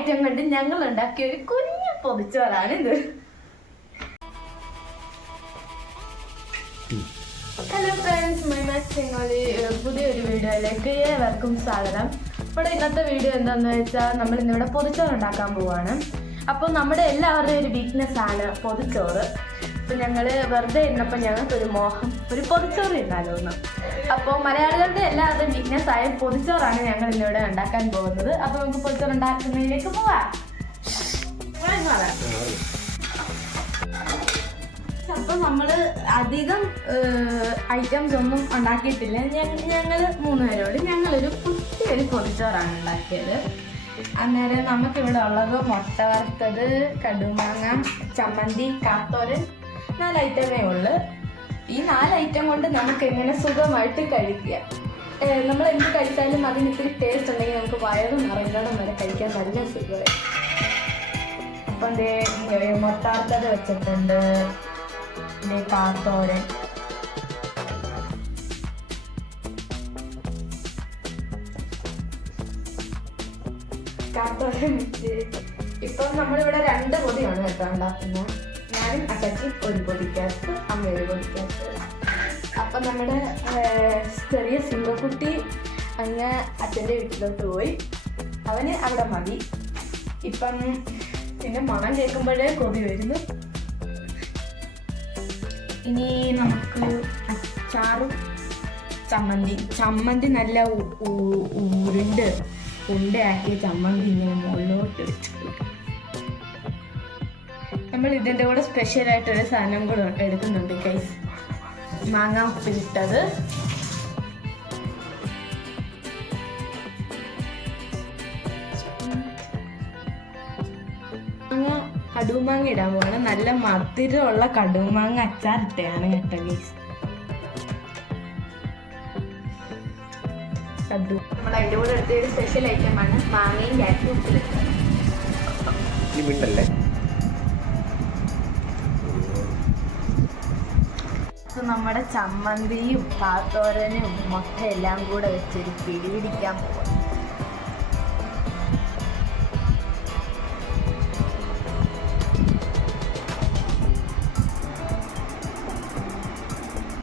Item കൊണ്ട് ഞങ്ങൾ ഉണ്ടാക്കിയ ഒരു കുഞ്ഞു പൊതിച്ചോറാണ് ഇത്. ഹലോ ഫ്രണ്ട്സ് മൈമാക്സ് ചെങ്ങോലി പുതിയൊരു വീഡിയോയിലേക്ക് ഏവർക്കും സ്വാഗതം. ഇവിടെ ഇന്നത്തെ വീഡിയോ എന്താണെന്ന് വെച്ചാൽ നമ്മൾ ഇന്നിവിടെ പൊതിച്ചോറ് ഉണ്ടാക്കാൻ പോവാണ്. അപ്പോൾ നമ്മുടെ എല്ലാവരുടെയും ഒരു വീക്ക്നെസ് ആണ് പൊതിച്ചോറ്. അപ്പോൾ ഞങ്ങൾ വെറുതെ ഞങ്ങൾക്ക് ഒരു മോഹം ഒരു പൊതിച്ചോറ് ഇരുന്നാലോ എന്ന് അപ്പോൾ മലയാളികളുടെ എല്ലാവരുടെയും വീക്ക്നെസ് ആയ പൊതിച്ചോറാണ് ഞങ്ങൾ ഇന്നിവിടെ ഉണ്ടാക്കാൻ പോകുന്നത്. അപ്പോൾ നമുക്ക് പൊതിച്ചോറ് ഉണ്ടാക്കുന്നതിലേക്ക് പോവാം. അപ്പൊ നമ്മൾ അധികം ഐറ്റംസ് ഒന്നും ഉണ്ടാക്കിയിട്ടില്ല. ഞങ്ങൾ മൂന്നുപേരോട് ഞങ്ങളൊരു കുട്ടിയൊരു പൊതിച്ചോറാണ് ഉണ്ടാക്കിയത്. അന്നേരം നമുക്കിവിടെ ഉള്ളത് മുട്ട വറുത്തത് കടുമാങ്ങ ചമ്മന്തി കാത്തോരൻ. നാല് ഐറ്റമേ ഉള്ളു. ഈ നാല് ഐറ്റം കൊണ്ട് നമുക്ക് എങ്ങനെ സുഖമായിട്ട് കഴിക്കാം? നമ്മൾ എന്ത് കഴിച്ചാലും അതിന് ഇത്തിരി ടേസ്റ്റ് ഉണ്ടെങ്കിൽ നമുക്ക് വയറ് നിറഞ്ഞോടും വരെ കഴിക്കാൻ നല്ല സുഖമായി അപ്പം എന്തേ മുട്ടാർത്തത് വെച്ചിട്ടുണ്ട്. കാത്തോരൻ. ഇപ്പം നമ്മളിവിടെ രണ്ട് പൊതിയാണ് കേട്ടോ ഉണ്ടാക്കുന്നത്. ഞാനും അച്ചി ഒരു പൊതിക്കകത്ത് അമ്മ ഒരു പൊതിക്കകത്ത്. അപ്പം നമ്മുടെ ചെറിയ സിംഹക്കുട്ടി അങ്ങ് അച്ഛന്റെ വീട്ടിലോട്ട് പോയി. അവന് അവിടെ മതി. ഇപ്പം പിന്നെ മണം കേൾക്കുമ്പോഴേ കൊതി വരുന്നു. ഇനി നമുക്ക് അച്ചാറും ചമ്മന്തി. ചമ്മന്തി നല്ല ഉരുണ്ട്. ഉണ്ടയാക്കിയ ചമ്മന്തി മുകളിലോട്ട് വെച്ച് നമ്മൾ ഇതിന്റെ കൂടെ സ്പെഷ്യലായിട്ടൊരു സാധനം കൂടെ എടുക്കുന്നുണ്ട് കൈസ് മാങ്ങ ഉപ്പിലിട്ടത്. മാങ്ങ കടുമാങ്ങ ഇടാൻ പോവാണ്. നല്ല മധുരമുള്ള കടുമാങ്ങ അച്ചാറിട്ടാണ് കേട്ടോ ഗൈസ് നമ്മൾ അതിന്റെ കൂടെ സ്പെഷ്യൽ ഐറ്റമാണ് മാങ്ങയും ക്യാറ്റും നമ്മുടെ ചമ്മന്തിയും പാത്തോരനും മുട്ട എല്ലാം കൂടെ വെച്ചൊരു പിടി പിടിക്കാൻ പോകും